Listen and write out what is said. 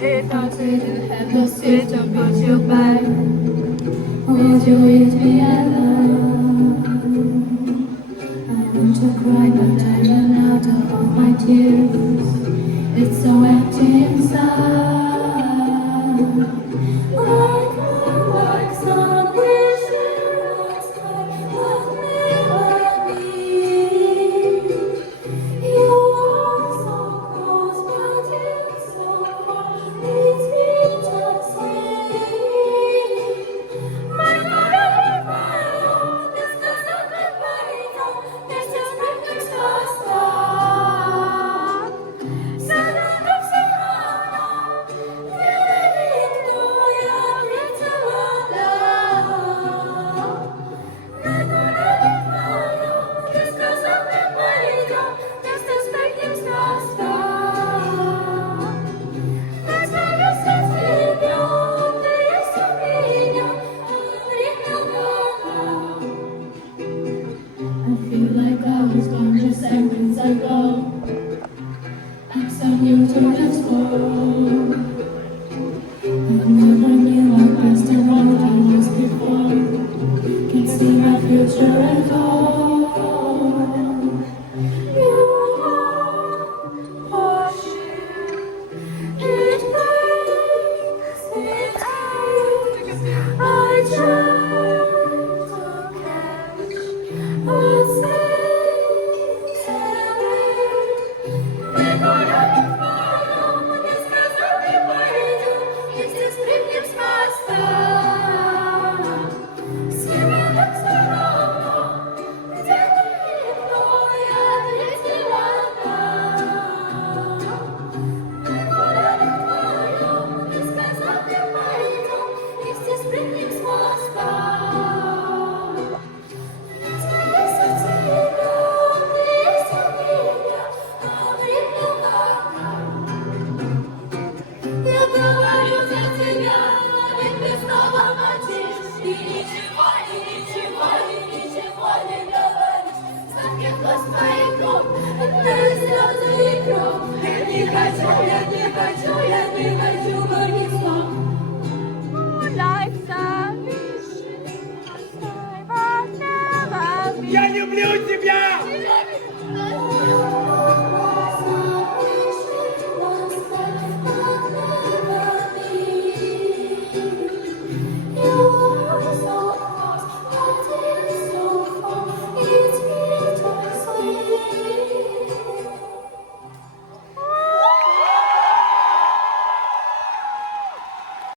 It doesn't have no switch to put you back. Would you with me alone? I want to cry but I run out of all my tears. It's so empty inside. Like my wax on wishing last time would never be. You are so close but yet so far. It's bittersweet. My God, I this doesn't look like home. This is breaking so stop. Suddenly, somehow, feeling no, you're little alone. My God, this doesn't look like home. This is breaking so stop. Let's have a sense of you. There's something new. I feel like I was gone just seconds ago. I'm so new to this world. I never knew how fast and what I was before. Can't see my future at all. You are for sure. It breaks me down. I try to catch what's Я говорю за тебя, ведь ты снова молчишь. И ничего, и ничего, и ничего не говоришь. Сладких глаз твоих губ, это слезы и кровь. Я не хочу, я не хочу, я не хочу.